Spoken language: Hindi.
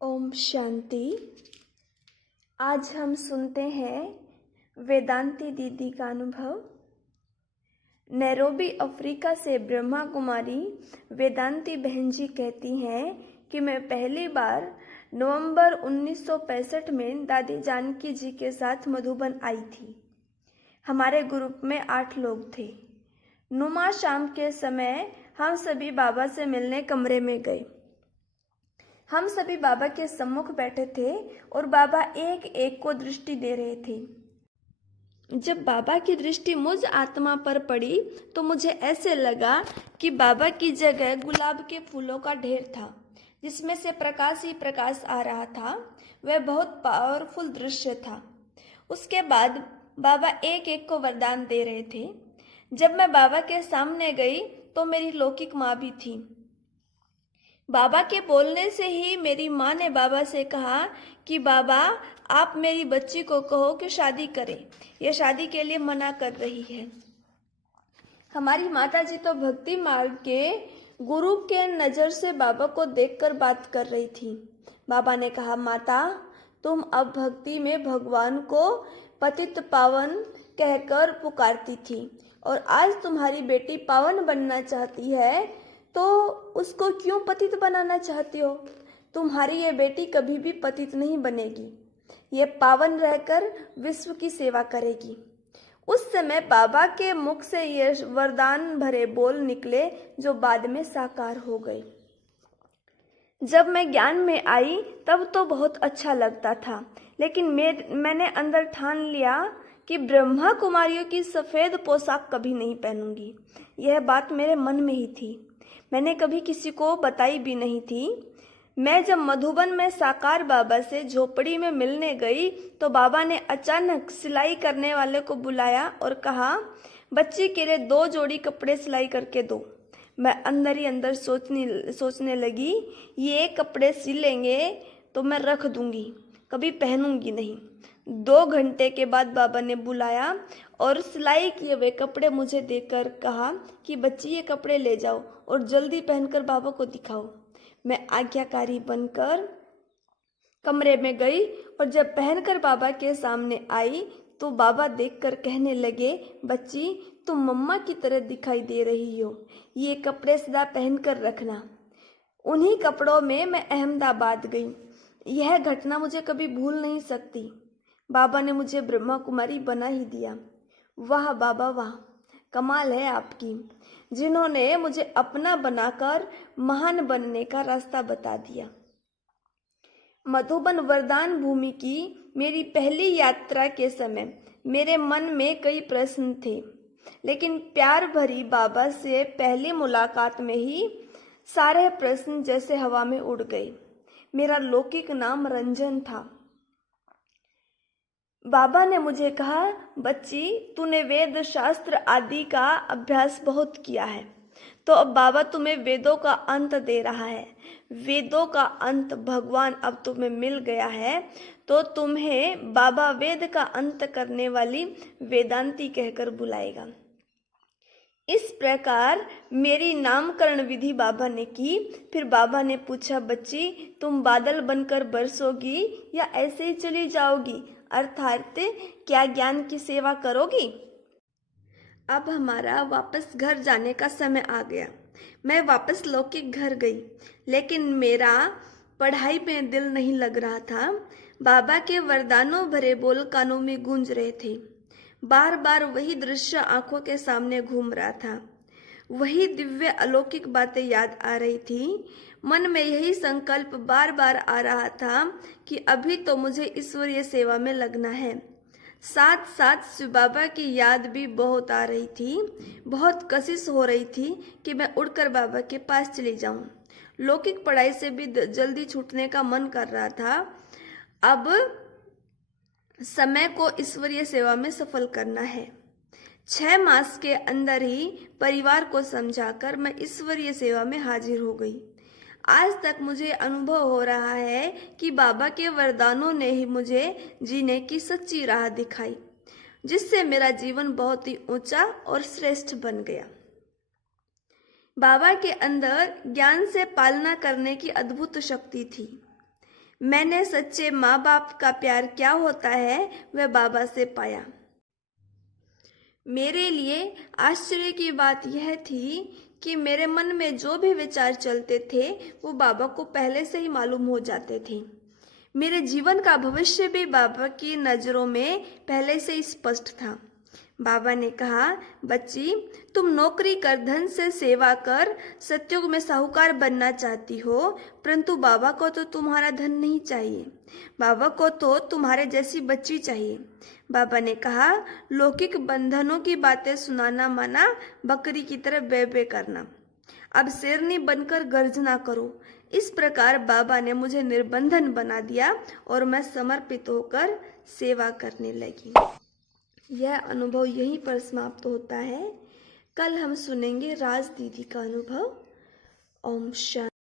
ओम शांति। आज हम सुनते हैं वेदांती दीदी का अनुभव। नैरोबी अफ्रीका से ब्रह्मा कुमारी वेदांती बहन जी कहती हैं कि मैं पहली बार नवंबर 1965 में दादी जानकी जी के साथ मधुबन आई थी। हमारे ग्रुप में 8 लोग थे। नुमा शाम के समय हम सभी बाबा से मिलने कमरे में गए। हम सभी बाबा के सम्मुख बैठे थे और बाबा एक एक को दृष्टि दे रहे थे। जब बाबा की दृष्टि मुझ आत्मा पर पड़ी तो मुझे ऐसे लगा कि बाबा की जगह गुलाब के फूलों का ढेर था, जिसमें से प्रकाश ही प्रकाश आ रहा था। वह बहुत पावरफुल दृश्य था। उसके बाद बाबा एक एक को वरदान दे रहे थे। जब मैं बाबा के सामने गई तो मेरी लौकिक माँ भी थी। बाबा के बोलने से ही मेरी माँ ने बाबा से कहा कि बाबा, आप मेरी बच्ची को कहो कि शादी करे, यह शादी के लिए मना कर रही है। हमारी माता जी तो भक्ति मार्ग के गुरु के नज़र से बाबा को देखकर बात कर रही थी। बाबा ने कहा, माता, तुम अब भक्ति में भगवान को पतित पावन कहकर पुकारती थी और आज तुम्हारी बेटी पावन बनना चाहती है, तो उसको क्यों पतित बनाना चाहती हो? तुम्हारी ये बेटी कभी भी पतित नहीं बनेगी। ये पावन रहकर विश्व की सेवा करेगी। उस समय बाबा के मुख से ये वरदान भरे बोल निकले जो बाद में साकार हो गए। जब मैं ज्ञान में आई तब तो बहुत अच्छा लगता था, लेकिन मैंने अंदर ठान लिया कि ब्रह्मा कुमारियों की सफ़ेद पोशाक कभी नहीं पहनूंगी। यह बात मेरे मन में ही थी। मैंने कभी किसी को बताई भी नहीं थी। मैं जब मधुबन में साकार बाबा से झोपड़ी में मिलने गई तो बाबा ने अचानक सिलाई करने वाले को बुलाया और कहा, बच्ची के लिए 2 जोड़ी कपड़े सिलाई करके दो। मैं अंदर ही अंदर सोचने लगी, ये कपड़े सिलेंगे तो मैं रख दूंगी, कभी पहनूंगी नहीं। 2 घंटे के बाद बाबा ने बुलाया और सिलाई किए हुए कपड़े मुझे देकर कहा कि बच्ची, ये कपड़े ले जाओ और जल्दी पहनकर बाबा को दिखाओ। मैं आज्ञाकारी बनकर कमरे में गई और जब पहनकर बाबा के सामने आई तो बाबा देखकर कहने लगे, बच्ची, तुम मम्मा की तरह दिखाई दे रही हो, ये कपड़े सदा पहनकर रखना। उन्हीं कपड़ों में मैं अहमदाबाद गई। यह घटना मुझे कभी भूल नहीं सकती। बाबा ने मुझे ब्रह्मा कुमारी बना ही दिया। वाह बाबा वाह, कमाल है आपकी, जिन्होंने मुझे अपना बनाकर महान बनने का रास्ता बता दिया। मधुबन वरदान भूमि की मेरी पहली यात्रा के समय मेरे मन में कई प्रश्न थे, लेकिन प्यार भरी बाबा से पहली मुलाकात में ही सारे प्रश्न जैसे हवा में उड़ गए। मेरा लौकिक नाम रंजन था। बाबा ने मुझे कहा, बच्ची, तूने वेद शास्त्र आदि का अभ्यास बहुत किया है, तो अब बाबा तुम्हें वेदों का अंत दे रहा है। वेदों का अंत भगवान अब तुम्हें मिल गया है, तो तुम्हें बाबा वेद का अंत करने वाली वेदांती कहकर बुलाएगा। इस प्रकार मेरी नामकरण विधि बाबा ने की। फिर बाबा ने पूछा, बच्ची, तुम बादल बनकर बरसोगी या ऐसे ही चली जाओगी, अर्थात क्या ज्ञान की सेवा करोगी? अब हमारा वापस घर जाने का समय आ गया। मैं वापस लौकिक घर गई, लेकिन मेरा पढ़ाई में दिल नहीं लग रहा था। बाबा के वरदानों भरे बोल कानों में गूंज रहे थे। बार बार वही दृश्य आंखों के सामने घूम रहा था। वही दिव्य अलौकिक बातें याद आ रही थी। मन में यही संकल्प बार बार आ रहा था कि अभी तो मुझे ईश्वरीय सेवा में लगना है। साथ साथ शिव बाबा की याद भी बहुत आ रही थी। बहुत कशिश हो रही थी कि मैं उड़कर बाबा के पास चली जाऊं। लौकिक पढ़ाई से भी जल्दी छूटने का मन कर रहा था। अब समय को ईश्वरीय सेवा में सफल करना है। 6 मास के अंदर ही परिवार को समझाकर मैं ईश्वरीय सेवा में हाजिर हो गई। आज तक मुझे अनुभव हो रहा है कि बाबा के वरदानों ने ही मुझे जीने की सच्ची राह दिखाई, जिससे मेरा जीवन बहुत ही ऊंचा और श्रेष्ठ बन गया। बाबा के अंदर ज्ञान से पालना करने की अद्भुत शक्ति थी। मैंने सच्चे माँ बाप का प्यार क्या होता है वह बाबा से पाया। मेरे लिए आश्चर्य की बात यह थी कि मेरे मन में जो भी विचार चलते थे वो बाबा को पहले से ही मालूम हो जाते थे। मेरे जीवन का भविष्य भी बाबा की नज़रों में पहले से ही स्पष्ट था। बाबा ने कहा, बच्ची, तुम नौकरी कर, धन से सेवा कर, सत्युग में साहूकार बनना चाहती हो, परंतु बाबा को तो तुम्हारा धन नहीं चाहिए। बाबा को तो तुम्हारे जैसी बच्ची चाहिए। बाबा ने कहा, लौकिक बंधनों की बातें सुनाना माना बकरी की तरह बे बे करना। अब शेरनी बनकर गर्जना करो। इस प्रकार बाबा ने मुझे निर्बंधन बना दिया और मैं समर्पित होकर सेवा करने लगी। यह अनुभव यहीं पर समाप्त होता है। कल हम सुनेंगे राज दीदी का अनुभव। ओम शांति।